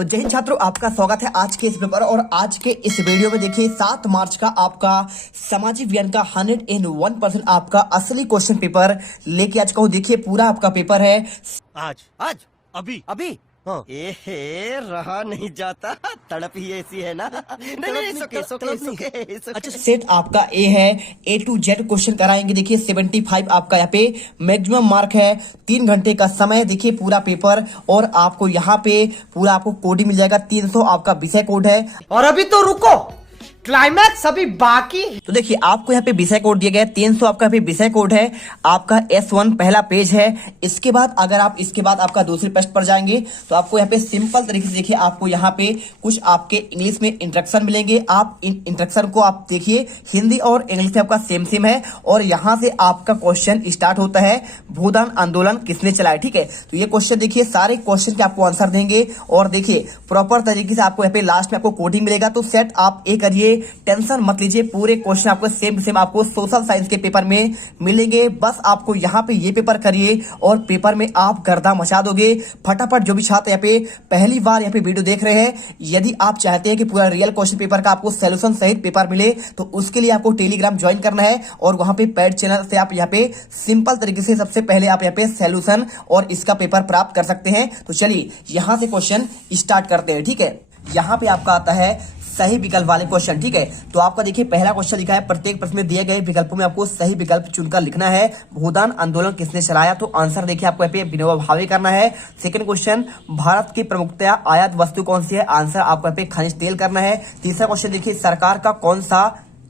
तो जय हिंद छात्रों, आपका स्वागत है आज के इस पेपर और आज के इस वीडियो में। देखिए 7 मार्च का आपका सामाजिक विज्ञान का 101% आपका असली क्वेश्चन पेपर लेके आज का हूँ। देखिए पूरा आपका पेपर है आज आज अभी अभी हाँ। रहा नहीं जाता, तड़प ही ऐसी है ना। नहीं, सुके। अच्छा, सेट आपका ए है, A to Z क्वेश्चन कराएंगे। देखिए 75 आपका यहाँ पे मैक्सिमम मार्क है, 3 घंटे का समय। देखिए पूरा पेपर और आपको यहाँ पे पूरा आपको कोड ही मिल जाएगा। 300 आपका विषय कोड है। और अभी तो रुको, क्लाइमैक्स अभी बाकी। तो देखिए आपको यहाँ पे विषय कोड दिया गया है 300 आपका यहाँ पे विषय कोड है। आपका S1 पहला पेज है। इसके बाद अगर आप इसके बाद आपका दूसरे पृष्ठ पर जाएंगे तो आपको यहाँ पे सिंपल तरीके से देखिए आपको यहाँ पे कुछ आपके इंग्लिश में इंस्ट्रक्शन मिलेंगे। आप इन इंस्ट्रक्शन को आप देखिए, हिंदी और इंग्लिश में आपका सेम है। और यहाँ से आपका क्वेश्चन स्टार्ट होता है, भूदान आंदोलन किसने चलाया। ठीक है, तो ये क्वेश्चन देखिए सारे क्वेश्चन के आपको आंसर देंगे और देखिए प्रॉपर तरीके से आपको यहाँ पे लास्ट में आपको कोडिंग मिलेगा। तो सेट आप ए करिए, टेंशन मत लीजिए, पूरे क्वेश्चन आपको सेम आपको सोशल साइंस के पेपर में मिलेंगे। बस आपको यहाँ पे ये पेपर करिए और पेपर में आप गर्दा मचा दोगे फटाफट। जो भी छात्र यहाँ पे पहली बार यहाँ पे वीडियो देख रहे हैं, यदि आप चाहते हैं कि पूरा रियल क्वेश्चन पेपर का आपको सोल्यूशन सहित पेपर मिले तो उसके लिए आपको टेलीग्राम ज्वाइन करना है और वहां पे पेड चैनल से आप यहाँ पे सिंपल तरीके से सबसे पहले आप यहाँ पे सोल्यूशन और इसका पेपर प्राप्त कर सकते हैं। तो चलिए यहां से क्वेश्चन स्टार्ट करते हैं। ठीक है, यहाँ पे आपका आता है सही विकल्प वाले क्वेश्चन। ठीक है, तो आपका देखिए पहला क्वेश्चन लिखा है, प्रत्येक प्रश्न में दिए गए विकल्पों में आपको सही विकल्प चुनकर लिखना है। भूदान आंदोलन किसने चलाया, तो आंसर देखिए आपको यहाँ पे विनोबा भावे करना है। सेकंड क्वेश्चन, भारत की प्रमुखतया आयात वस्तु कौन सी है, आंसर आपको यहाँ पे खनिज तेल करना है। तीसरा क्वेश्चन देखिए, सरकार का कौन सा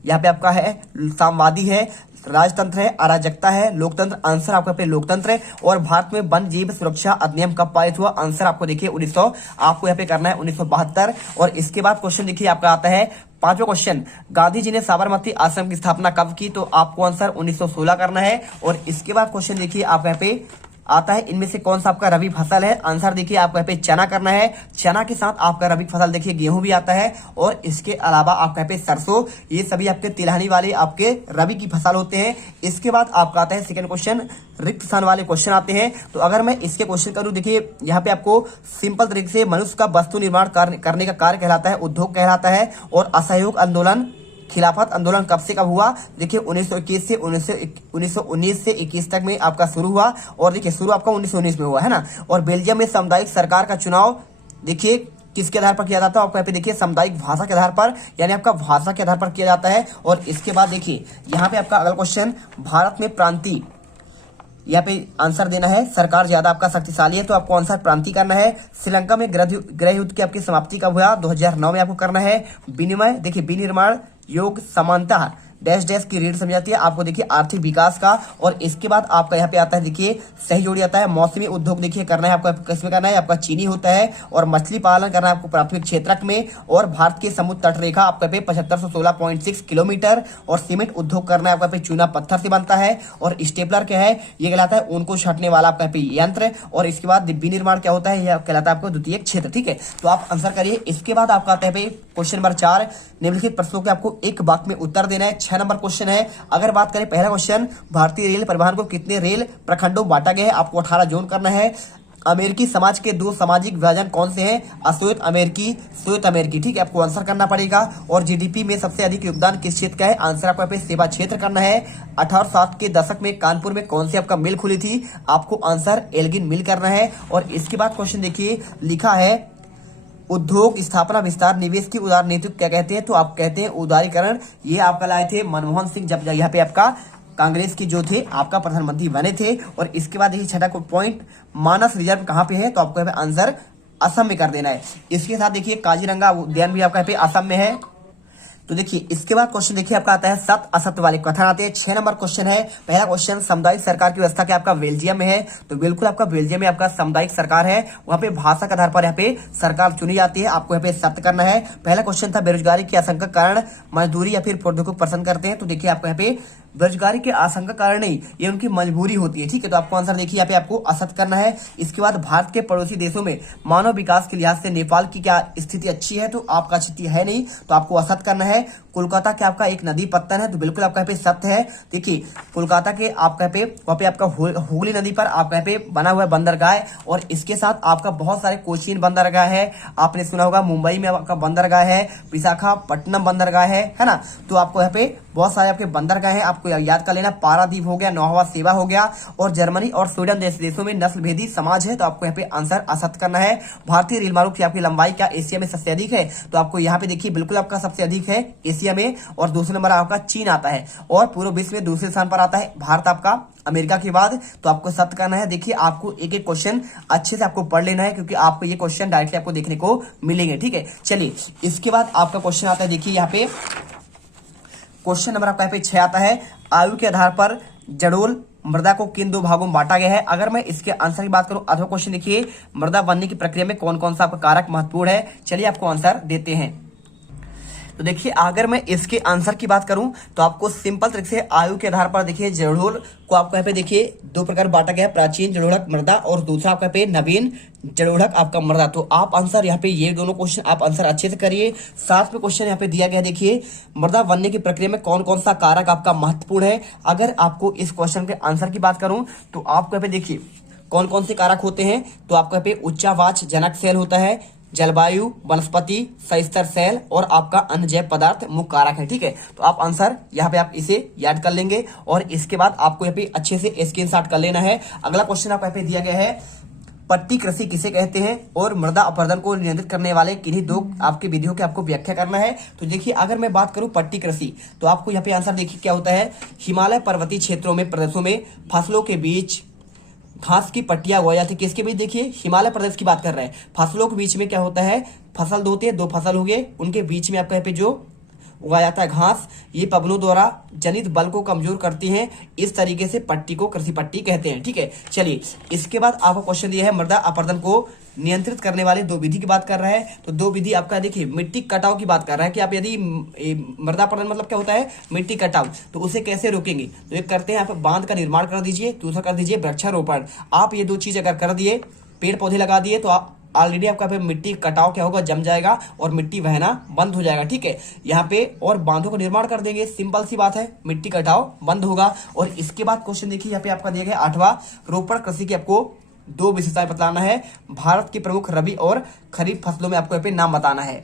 यहाँ पे आपका है साम्यवादी है, राजतंत्र है, अराजकता है, लोकतंत्र, आंसर आपका पे लोकतंत्र है। और भारत में वन जीव सुरक्षा अधिनियम कब पारित हुआ, आंसर आपको देखिए 1900 आपको यहाँ पे करना है 1972। और इसके बाद क्वेश्चन देखिए आपका आता है पांचवा क्वेश्चन, गांधी जी ने साबरमती आश्रम की स्थापना कब की, तो आपको आंसर 1916 करना है। और इसके बाद क्वेश्चन देखिए आपका यहाँ पे आता है, इनमें से कौन सा आपका रबी फसल है, आंसर देखिए आपको यहाँ पे चना करना है। चना के साथ आपका रबी फसल देखिए गेहूं भी आता है और इसके अलावा आपका यहाँ पे सरसों, ये सभी आपके तिलहनी वाले आपके रबी की फसल होते हैं। इसके बाद आपका आता है सेकंड क्वेश्चन, रिक्त स्थान वाले क्वेश्चन आते हैं। तो अगर मैं इसके क्वेश्चन करूं, देखिए यहाँ पे आपको सिंपल तरीके से मनुष्य का वस्तु निर्माण करने का कार्य कहलाता है, उद्योग कहलाता है। और असहयोग आंदोलन खिलाफत आंदोलन कब से कब हुआ, देखिए 1921 से 1919 से 21 तक में आपका शुरू हुआ। और देखिए शुरू आपका 1919 में हुआ है ना। और बेल्जियम में सामुदायिक सरकार का चुनाव देखिए किसके आधार पर किया जाता है, आपको यहाँ पे देखिए सामुदायिक भाषा के आधार पर, यानी आपका भाषा के आधार पर किया जाता है। और इसके बाद देखिए यहाँ पे आपका अगला क्वेश्चन, भारत में प्रांतीय, यहाँ पे आंसर देना है सरकार ज्यादा आपका शक्तिशाली है, तो आपको आंसर प्रांतीय करना है। श्रीलंका में गृह युद्ध की आपकी समाप्ति कब हुआ, 2009 में आपको करना है। विनिमय देखिए विनिर्माण योग समानता डैश डैश की रीढ़ समझाती है, आपको देखिए आर्थिक विकास का। और इसके बाद आपका यहाँ पे आता है देखिए सही जोड़ी आता है, मौसमी उद्योग देखिए करना है आपको, किसमें करना है, आपका चीनी होता है। और मछली पालन करना है आपको प्राथमिक क्षेत्र में। और भारत की समुद्र तट रेखा आपका पे 7516.6 किलोमीटर। और सीमेंट उद्योग करना है आपका पे चूना पत्थर से बनता है। और स्टेपलर क्या है, ये कहलाता है ऊन को छाटने वाला आपका पे यंत्र। और इसके बाद विनिर्माण क्या होता है, यह कहलाता है आपको द्वितीय क्षेत्र। ठीक है, तो आप आंसर करिए। इसके बाद आपका आता है क्वेश्चन नंबर 4, निम्नलिखित प्रश्नों के आपको एक वाक्य में उत्तर देना है। 6 नंबर क्वेश्चन है। अगर बात करें पहला क्वेश्चन, भारतीय रेल परिवहन को कितने रेल प्रखंडों बांटा गया है, आपको 18 जोन करना है। अमेरिकी समाज के 2 सामाजिक विभाजन कौन से हैं, अश्वेत अमेरिकी, श्वेत अमेरिकी। ठीक है, आपको आंसर करना पड़ेगा। और जीडीपी में सबसे अधिक योगदान किस क्षेत्र का है, आंसर आपको यहाँ पे सेवा क्षेत्र करना है। 1860 के दशक में कानपुर में कौन सी आपका मिल खुली थी, आपको आंसर एल्गिन मिल करना है। और इसके बाद क्वेश्चन देखिए लिखा है, उद्योग स्थापना विस्तार निवेश की उदार नीति क्या कहते हैं, तो आप कहते हैं उदारीकरण। ये आपका लाए थे मनमोहन सिंह, जब यहाँ पे आपका कांग्रेस की जो थे आपका प्रधानमंत्री बने थे। और इसके बाद देखिए छठा पॉइंट, मानस रिजर्व कहाँ पे है, तो आपको यहाँ पे आंसर असम में कर देना है। इसके साथ देखिए काजीरंगा उद्यान भी आपका यहाँ पे असम में है। तो देखिए इसके बाद क्वेश्चन देखिए आपका आता है सत्य असत्य वाले कथन आते हैं। 6 नंबर क्वेश्चन है। पहला क्वेश्चन, सामुदायिक सरकार की व्यवस्था क्या आपका बेल्जियम में है, तो बिल्कुल आपका बेल्जियम में आपका सामुदायिक सरकार है। वहां पे भाषा के आधार पर यहाँ पे सरकार चुनी जाती है, आपको यहाँ पे सत्य करना है। पहला क्वेश्चन था, बेरोजगारी की आशंका कारण मजदूरी या फिर प्रौद्योगिकी पसंद करते हैं, तो देखिए आपको यहाँ पे बेरोजगारी के आशंका कारण नहीं, ये उनकी मजबूरी होती है। ठीक है, तो आपको आंसर देखिए यहाँ पे आपको असत करना है। इसके बाद भारत के पड़ोसी देशों में मानव विकास के लिहाज से नेपाल की क्या स्थिति अच्छी है, तो आपका स्थिति है नहीं, तो आपको असत करना है। कोलकाता के आपका एक नदी पत्तन है, तो बिल्कुल आपका यहाँ पे सत्य है। देखिए कोलकाता के आपका यहाँ पे वहाँ पे आपका हुगली नदी पर आपका यहाँ पे बना हुआ है बंदरगाह, और इसके साथ आपका बहुत सारे कोचीन बंदरगाह है, आपने सुना होगा मुंबई में आपका बंदरगाह है, विशाखापट्टनम बंदरगाह है ना। तो आपको यहाँ पे बहुत सारे आपके बंदरगाह हैं, आपको याद कर लेना। पारादीप हो गया, नौहवा सेवा हो गया, और जर्मनी और स्वीडन देशों में नस्ल भेदी समाज है, तो आपको यहाँ पे आंसर असत करना है। भारतीय रेल मार्ग की आपकी लंबाई क्या एशिया में सबसे अधिक है, तो आपको यहाँ पे देखिए बिल्कुल आपका सबसे अधिक है एशिया में, और दूसरे नंबर आपका चीन आता है, और पूरे विश्व में दूसरे स्थान पर आता है भारत आपका अमेरिका के बाद, तो आपको सत्य करना है। देखिए आपको एक एक क्वेश्चन अच्छे से आपको पढ़ लेना है, क्योंकि आपको ये क्वेश्चन डायरेक्टली आपको देखने को मिलेंगे। ठीक है, चलिए इसके बाद आपका क्वेश्चन आता है, देखिए यहाँ पे क्वेश्चन नंबर आपका यहाँ पे 6 आता है। आयु के आधार पर जड़ोल मृदा को किन 2 भागों में बांटा गया है। अगर मैं इसके आंसर की बात करूं, अथवा क्वेश्चन देखिए मृदा बनने की प्रक्रिया में कौन कौन सा आपका कारक महत्वपूर्ण है। चलिए आपको आंसर देते हैं। तो देखिए अगर मैं इसके आंसर की बात करूं, तो आपको सिंपल तरीके से आयु के आधार पर देखिए जड़ोल को आपको यहाँ पे देखिए 2 प्रकार बांटा गया है, प्राचीन जड़ोढ़क मृदा और दूसरा आपका पे नवीन जड़ोढ़क आपका मृदा। तो आप आंसर यहाँ पे ये दोनों क्वेश्चन आप आंसर अच्छे से करिए। साथ में क्वेश्चन यहाँ पे दिया गया, देखिए मृदा बनने की प्रक्रिया में कौन कौन सा कारक आपका महत्वपूर्ण है। अगर आपको इस क्वेश्चन के आंसर की बात करूं, तो आपको यहाँ पे देखिए कौन कौन से कारक होते हैं। तो आपको यहाँ पे उच्चावाच जनक सेल होता है, जलवायु, वनस्पति, सस्तर सेल और आपका अन्य जैव पदार्थ मुख्य कारक है। ठीक है, तो आप आंसर यहाँ पे आप इसे याद कर लेंगे, और इसके बाद आपको यहाँ पे अच्छे से स्क्रीनशॉट कर लेना है। अगला क्वेश्चन आपको यहाँ पे दिया गया है, पट्टी कृषि किसे कहते हैं और मृदा अपरदन को नियंत्रित करने वाले किन्हीं 2 आपकी विधियों की आपको व्याख्या करना है। तो देखिए अगर मैं बात करूं पट्टी कृषि, तो आपको यहाँ पे आंसर देखिए क्या होता है। हिमालय पर्वतीय क्षेत्रों में प्रदेशों में फसलों के बीच घास की पट्टियां उगाई जाती है। किसके बीच, देखिए हिमालय प्रदेश की बात कर रहे हैं। फसलों के बीच में क्या होता है, फसल होती है, 2 फसल हो गए, उनके बीच में आपका यहाँ पे जो उगाया जाता है घास, ये पवनों द्वारा जनित बल को कमजोर करती हैं। इस तरीके से पट्टी को कृषि पट्टी कहते हैं। ठीक है, चलिए इसके बाद आपको क्वेश्चन दिया है मृदा अपरदन को नियंत्रित करने वाले 2 विधि की बात कर रहा है। तो 2 विधि आपका देखिए मिट्टी कटाव की बात कर रहा है कि आप यदि मृदा अपरदन मतलब क्या होता है, मिट्टी कटाव, तो उसे कैसे रोकेंगे। तो एक करते हैं आप बांध का निर्माण कर दीजिए, दूसरा कर दीजिए वृक्षारोपण। आप ये 2 चीज अगर कर दिए, पेड़ पौधे लगा दिए, तो आप ऑलरेडी आपका पे मिट्टी कटाव क्या होगा, जम जाएगा और मिट्टी बहना बंद हो जाएगा। ठीक है, यहाँ पे और बांधों का निर्माण कर देंगे, सिंपल सी बात है, मिट्टी कटाव बंद होगा। और इसके बाद क्वेश्चन देखिए यहाँ पे आपका दिया गया 8वां, रोपण कृषि की आपको 2 विशेषताएं बताना है। भारत की प्रमुख रबी और खरीफ फसलों में आपको यहाँ पे नाम बताना है।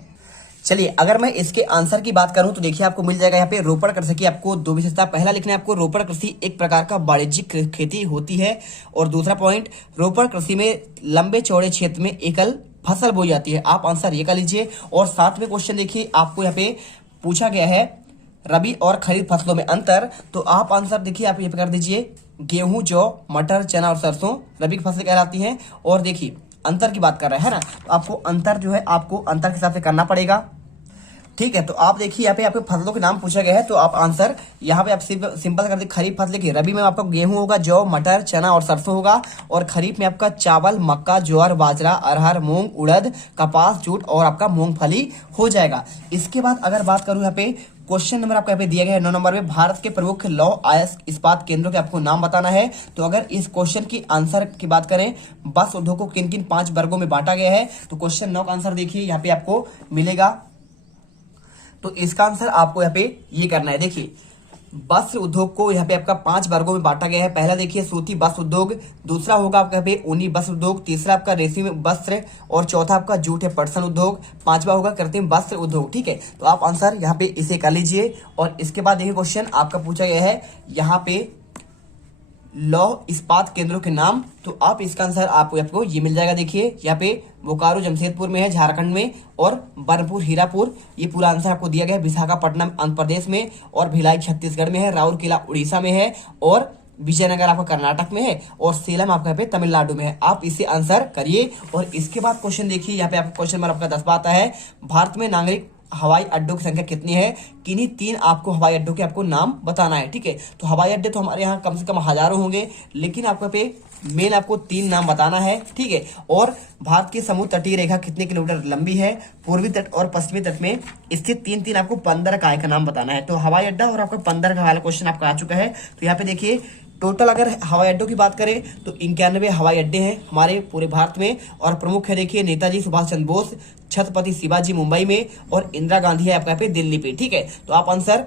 चलिए अगर मैं इसके आंसर की बात करूं, तो देखिए आपको मिल जाएगा यहाँ पे रोपण कृषि की आपको 2 विशेषता। पहला लिखना है आपको, रोपण कृषि एक प्रकार का वाणिज्यिक खेती होती है, और दूसरा पॉइंट, रोपण कृषि में लंबे चौड़े क्षेत्र में एकल फसल बोई जाती है। आप आंसर ये कर लीजिए। और साथ में क्वेश्चन देखिए आपको यहाँ पे पूछा गया है रबी और खरीफ फसलों में अंतर, तो आप आंसर देखिए आप ये कर दीजिए, गेहूं, जौ, मटर, चना और सरसों रबी की फसलें कहलाती हैं। और देखिए अंतर की बात कर रहे हैं ना, तो आपको अंतर जो है आपको अंतर के हिसाब से करना पड़ेगा। ठीक है, तो आप देखिए यहाँ पे आपके फसलों के नाम पूछा गया है, तो आप आंसर यहाँ पे आप सिंपल कर दीजिए। खरीफ फसल देखिए, रबी में आपका गेहूं होगा, जौ, मटर, चना और सरसों होगा, और खरीफ में आपका चावल, मक्का, ज्वार, बाजरा, अरहर, मूंग, उड़द, कपास, जूट और आपका मूंगफली हो जाएगा। इसके बाद अगर बात करूं यहाँ पे क्वेश्चन नंबर आपको यहाँ पे दिया गया है 9 नंबर में, भारत के प्रमुख लौह अयस्क इस्पात केंद्रों के आपको नाम बताना है। तो अगर इस क्वेश्चन की आंसर की बात करें, बस उद्योग को किन किन 5 वर्गों में बांटा गया है, तो क्वेश्चन 9 का आंसर देखिए यहाँ पे आपको मिलेगा। तो इसका आंसर आपको यहाँ पे ये करना है। देखिए वस्त्र उद्योग को यहाँ पे आपका 5 वर्गों में बांटा गया है। पहला देखिए सूती वस्त्र उद्योग, दूसरा होगा आपका यहाँ पे ऊनी वस्त्र उद्योग, तीसरा आपका रेशमी वस्त्र, और चौथा आपका जूट है पटसन उद्योग, 5वां होगा कृत्रिम वस्त्र उद्योग। ठीक है, तो आप आंसर यहाँ पे इसे कर लीजिए। और इसके बाद देखिए क्वेश्चन आपका पूछा गया है यहाँ पे लौह इस्पात केंद्रों के नाम, तो आप इसका आंसर आपको ये मिल जाएगा। देखिए यहाँ पे बोकारो जमशेदपुर में है झारखंड में, और बरनपुर हीरापुर, ये पूरा आंसर आपको दिया गया है। विशाखापट्टनम आंध्र प्रदेश में, और भिलाई छत्तीसगढ़ में है, राउरकेला उड़ीसा में है, और विजयनगर आपका कर्नाटक में है, और सेलम आपका यहाँ पे तमिलनाडु में है। आप इसे आंसर करिए। और इसके बाद क्वेश्चन देखिए यहाँ पे आपका क्वेश्चन नंबर आपका 10 आता है, भारत में नागरिक हवाई अड्डों की संख्या कितनी है, किन्हीं 3 आपको हवाई अड्डों के आपको नाम बताना है। ठीक है, तो हवाई अड्डे तो हमारे यहाँ कम से कम हजारों होंगे, लेकिन आपको यहाँ पे मेन आपको 3 नाम बताना है। ठीक है, और भारत की समुद्र तटीय रेखा कितने किलोमीटर लंबी है, पूर्वी तट और पश्चिमी तट में स्थित 3 आपको बंदरगाह का नाम बताना है। तो हवाई अड्डा और आपका बंदरगाह वाला क्वेश्चन आपका आ चुका है। तो यहाँ पे देखिए टोटल अगर हवाई अड्डों की बात करें तो 91 हवाई अड्डे हैं हमारे पूरे भारत में, और प्रमुख है देखिए नेताजी सुभाष चंद्र बोस, छत्रपति शिवाजी मुंबई में, और इंदिरा गांधी है आपका यहाँ पे दिल्ली पे। ठीक है, तो आप आंसर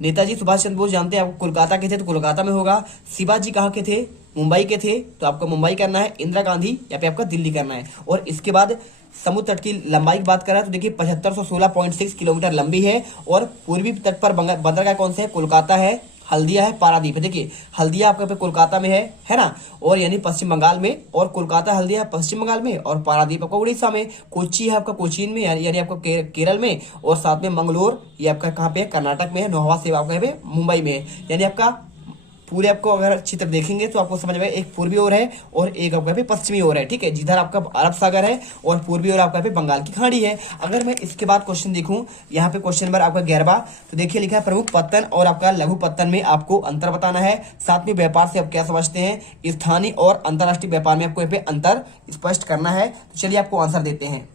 नेताजी सुभाष चंद्र बोस जानते हैं, आपको कोलकाता के थे तो कोलकाता में होगा। शिवाजी कहाँ के थे, मुंबई के थे, तो आपको मुंबई करना है। इंदिरा गांधी यहाँ पे आपका दिल्ली करना है। और इसके बाद समुद्र तट की लंबाई की बात करें तो देखिए 7516.6 किलोमीटर लंबी है, और पूर्वी तट पर बंदरगाह कौन से है, कोलकाता है, हल्दिया है, पारादीप है। देखिए हल्दिया आपके पे कोलकाता में है ना, और यानी पश्चिम बंगाल में, और कोलकाता हल्दिया पश्चिम बंगाल में, और पारादीप आपका उड़ीसा में, कोच्चि है आपका कोचीन में यानी आपका केरल में, और साथ में मंगलोर ये आपका कहाँ पे है, कर्नाटक में है, नौहवा सेवा आपका यहाँ पे मुंबई में है। यानी आपका पूरे आपको अगर चित्र देखेंगे तो आपको समझ में एक पूर्वी ओर है और एक आपका पे पश्चिमी ओर है। ठीक है, जिधर आपका अरब सागर है और पूर्वी ओर आपका पे बंगाल की खाड़ी है। अगर मैं इसके बाद क्वेश्चन देखूं, यहाँ पे क्वेश्चन नंबर आपका 11 तो देखिए लिखा है प्रमुख पत्तन और आपका लघु पत्तन में आपको अंतर बताना है। साथ में व्यापार से आप क्या समझते हैं, स्थानीय और अंतर्राष्ट्रीय व्यापार में आपको यहाँ पे अंतर स्पष्ट करना है। तो चलिए आपको आंसर देते हैं।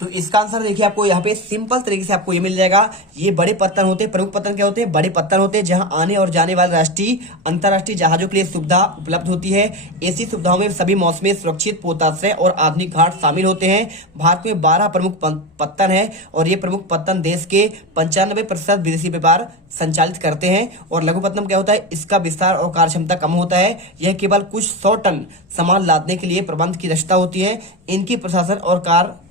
तो इसका आंसर देखिए आपको यहाँ पे सिंपल तरीके से आपको ये मिल जाएगा। ये बड़े पत्तन होते हैं, प्रमुख पत्तन क्या होते हैं, बड़े पत्तन होते हैं जहां आने और जाने वाले राष्ट्रीय अंतर्राष्ट्रीय जहाजों के लिए सुविधा उपलब्ध होती है। ऐसी सुविधाओं में सभी मौसमी सुरक्षित पोताश्रय और आधुनिक घाट शामिल होते हैं। भारत में 12 प्रमुख पत्तन है, और ये प्रमुख पत्तन देश के 95% विदेशी व्यापार संचालित करते हैं। और लघु पत्तन क्या होता है, इसका विस्तार और कार्य क्षमता कम होता है। यह केवल कुछ 100 टन सामान लादने के लिए प्रबंध की दक्षता होती है। इनकी प्रशासन और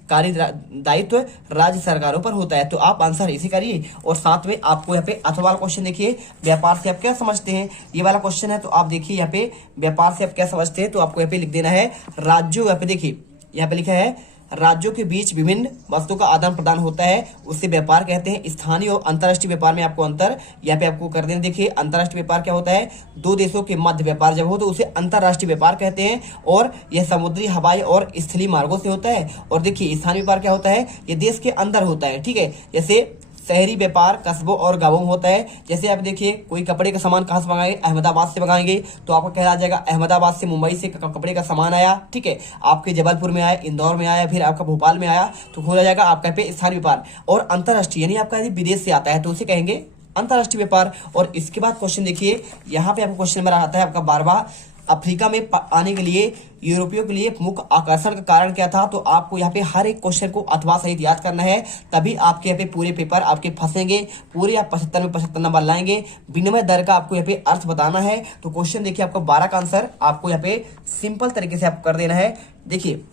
कार्य दायित्व राज्य सरकारों पर होता है। तो आप आंसर इसी करिए, और साथ में आपको यहाँ पे अथवा वाला क्वेश्चन देखिए, व्यापार से आप क्या समझते हैं, ये वाला क्वेश्चन है। तो आप देखिए यहाँ पे व्यापार से आप क्या समझते हैं, तो आपको यहाँ पे लिख देना है राज्यों, यहाँ पे देखिए यहाँ पे लिखा है राज्यों के बीच विभिन्न वस्तुओं का आदान प्रदान होता है, उससे व्यापार कहते हैं। स्थानीय और अंतर्राष्ट्रीय व्यापार में आपको अंतर यहाँ पे आपको कर देना। देखिए अंतर्राष्ट्रीय व्यापार क्या होता है, 2 देशों के मध्य व्यापार जब हो तो उसे अंतर्राष्ट्रीय व्यापार कहते हैं, और यह समुद्री, हवाई और स्थलीय मार्गों से होता है। और देखिए स्थानीय व्यापार क्या होता है, ये देश के अंदर होता है। ठीक है, जैसे शहरी व्यापार कस्बों और गांवों में होता है। जैसे आप देखिए कोई कपड़े का सामान कहाँ से मंगाएंगे, अहमदाबाद से मंगाएंगे, तो आपको क्या आ जाएगा, अहमदाबाद से मुंबई से कपड़े का सामान आया। ठीक है, आपके जबलपुर में आया, इंदौर में आया, फिर आपका भोपाल में आया, तो हो जाएगा आपका पे स्थानीय व्यापार। और अंतर्राष्ट्रीय यानी आपका यदि विदेश से आता है तो उसे कहेंगे अंतर्राष्ट्रीय व्यापार। और इसके बाद क्वेश्चन देखिए, यहाँ पे आपको क्वेश्चन नंबर आता है आपका 12वां, अफ्रीका में आने के लिए यूरोपियों के लिए मुख्य आकर्षण का कारण क्या था। तो आपको यहाँ पे हर एक क्वेश्चन को अथवा सहित याद करना है, तभी आपके यहाँ पे पूरे पेपर आपके फंसेंगे। पूरे आप 75 में 75 नंबर लाएंगे। विनिमय दर का आपको यहाँ पे अर्थ बताना है। तो क्वेश्चन देखिए आपको 12 का आंसर आपको यहाँ पे सिंपल तरीके से आपको कर देना है। देखिए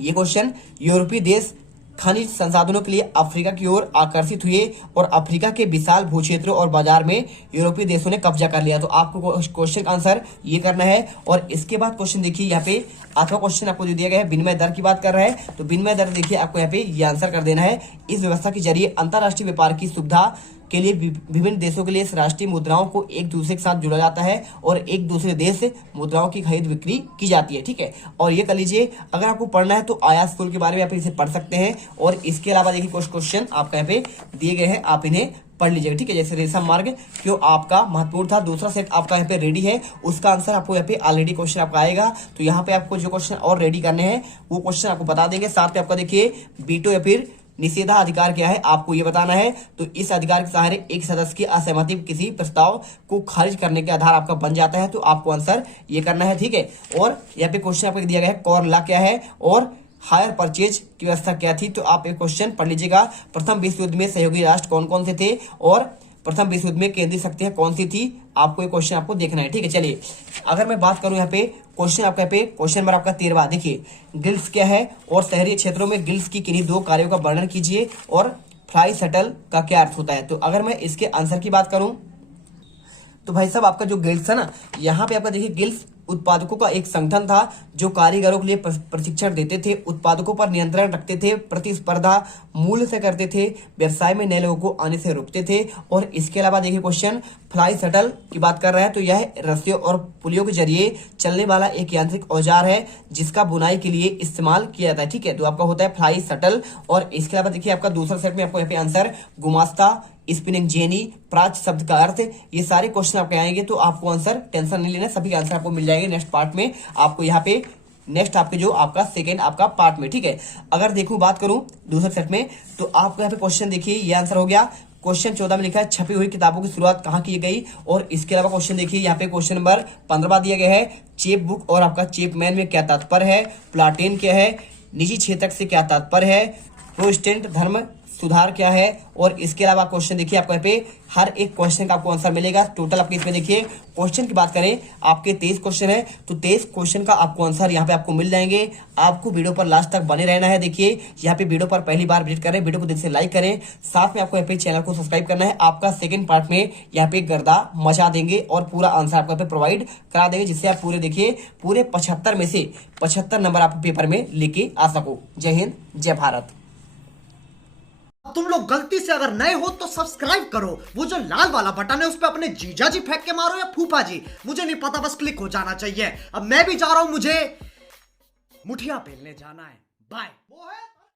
ये क्वेश्चन, यूरोपीय देश खनिज संसाधनों के लिए अफ्रीका की ओर आकर्षित हुए, और अफ्रीका के विशाल भूक्षेत्रों और बाजार में यूरोपीय देशों ने कब्जा कर लिया। तो आपको क्वेश्चन का आंसर ये करना है। और इसके बाद क्वेश्चन देखिए यहाँ पे अथवा क्वेश्चन आपको जो दिया गया है विनिमय दर की बात कर रहा है, तो विनिमय दर देखिए आपको यहाँ पे ये आंसर कर देना है। इस व्यवस्था के जरिए अंतर्राष्ट्रीय व्यापार की सुविधा के लिए विभिन्न देशों के लिए राष्ट्रीय मुद्राओं को एक दूसरे के साथ जोड़ा जाता है, और एक दूसरे देश से मुद्राओं की खरीद बिक्री की जाती है। ठीक है, और ये कर लीजिए, अगर आपको पढ़ना है तो आयात शुल्क के बारे में आप इसे पढ़ सकते हैं। और इसके अलावा देखिए कुछ क्वेश्चन आपका यहाँ पे दिए गए हैं, आप इन्हें पढ़ लीजिएगा। ठीक है, जैसे रेशम मार्ग क्यों आपका महत्वपूर्ण था, दूसरा सेट आपका यहाँ पे रेडी है, उसका आंसर आपको यहाँ पे ऑलरेडी क्वेश्चन आपका आएगा। तो यहाँ पे आपको जो क्वेश्चन और रेडी करने हैं वो क्वेश्चन आपको बता देंगे। साथ में आपका देखिए वीटो या फिर निषेधाधिकार क्या है आपको ये बताना है। तो इस अधिकार के सहारे एक सदस्य की असहमति किसी प्रस्ताव को खारिज करने के आधार आपका बन जाता है। तो आपको आंसर ये करना है। ठीक है, और यहाँ पे क्वेश्चन आपको दिया गया है कॉर लॉ क्या है और हायर परचेज की व्यवस्था क्या थी। तो आप एक क्वेश्चन पढ़ लीजिएगा, प्रथम विश्व युद्ध में सहयोगी राष्ट्र कौन कौन से थे, और प्रथम विश्व युद्ध में केंद्रीय शक्तियां कौन सी थी, आपको ये क्वेश्चन आपको देखना है। ठीक है, चलिए अगर मैं बात करूं यहाँ पे क्वेश्चन आपका यहाँ पे क्वेश्चन नंबर आपका 13 देखिए, गिल्स क्या है और शहरी क्षेत्रों में गिल्स की किन्हीं 2 कार्यों का वर्णन कीजिए, और फ्लाई शटल का क्या अर्थ होता है। तो अगर मैं इसके आंसर की बात करूं तो भाई साहब आपका जो गिल्स है ना, यहाँ पे आपका देखिए गिल्स उत्पादकों का एक संगठन था जो कारीगरों के लिए प्रशिक्षण देते थे, उत्पादकों पर नियंत्रण रखते थे, प्रतिस्पर्धा मूल्य से करते थे, व्यवसाय में नए लोगों को आने से रोकते थे। और इसके अलावा देखिए क्वेश्चन फ्लाई शटल की बात कर रहे हैं तो यह रस्सियों और पुलियों के जरिए चलने वाला एक यांत्रिक औजार है जिसका बुनाई के लिए इस्तेमाल किया जाता है। ठीक है, तो आपका होता है फ्लाई शटल। और इसके अलावा देखिए आपका दूसरा सेट में आपको यहाँ पे आंसर गुमास्ता, स्पिनिंग जेनी, प्राच शब्द का अर्थ, ये सारे क्वेश्चन आपके आएंगे तो आपको आंसर टेंशन नहीं लेना, सभी आंसर आपको मिल जाएंगे नेक्स्ट पार्ट में। आपको यहाँ पे नेक्स्ट आपके जो आपका सेकेंड आपका पार्ट में। ठीक है, अगर देखूं बात करूं दूसरे सेट में तो आपको यहाँ पे क्वेश्चन देखिए ये आंसर हो गया। क्वेश्चन 14 में लिखा है छपी हुई किताबों की शुरुआत कहाँ की गई। और इसके अलावा क्वेश्चन देखिए यहाँ पे क्वेश्चन नंबर 15 दिया गया है, चेप बुक और आपका चेपमैन में क्या तात्पर्य है, प्लाटेन क्या है, निजी क्षेत्र से क्या तात्पर्य है, प्रोटेस्टेंट धर्म सुधार क्या है। और इसके अलावा क्वेश्चन देखिए आपको यहाँ पे हर एक क्वेश्चन का आपको आंसर मिलेगा। टोटल आपके इसमें देखिए क्वेश्चन की बात करें आपके 23 क्वेश्चन है तो 23 क्वेश्चन का आपको आंसर यहाँ पे आपको मिल जाएंगे। आपको वीडियो पर लास्ट तक बने रहना है। देखिए यहाँ पे वीडियो पर पहली बार विजिट करें, वीडियो को दिल से लाइक करें, साथ में आपको यहाँ पे चैनल को सब्सक्राइब करना है। आपका सेकंड पार्ट में यहाँ पे गर्दा मचा देंगे और पूरा आंसर आपको यहाँ पे प्रोवाइड करा देंगे जिससे आप पूरे देखिए पूरे 75 में से 75 नंबर आप पेपर में लेके आ सको। जय हिंद, जय भारत। तुम लोग गलती से अगर नए हो तो सब्सक्राइब करो, वो जो लाल वाला बटन है उस पर अपने जीजा जी फेंक के मारो या फूफा जी, मुझे नहीं पता, बस क्लिक हो जाना चाहिए। अब मैं भी जा रहा हूं, मुझे मुठिया पेलने जाना है। बाय। वो है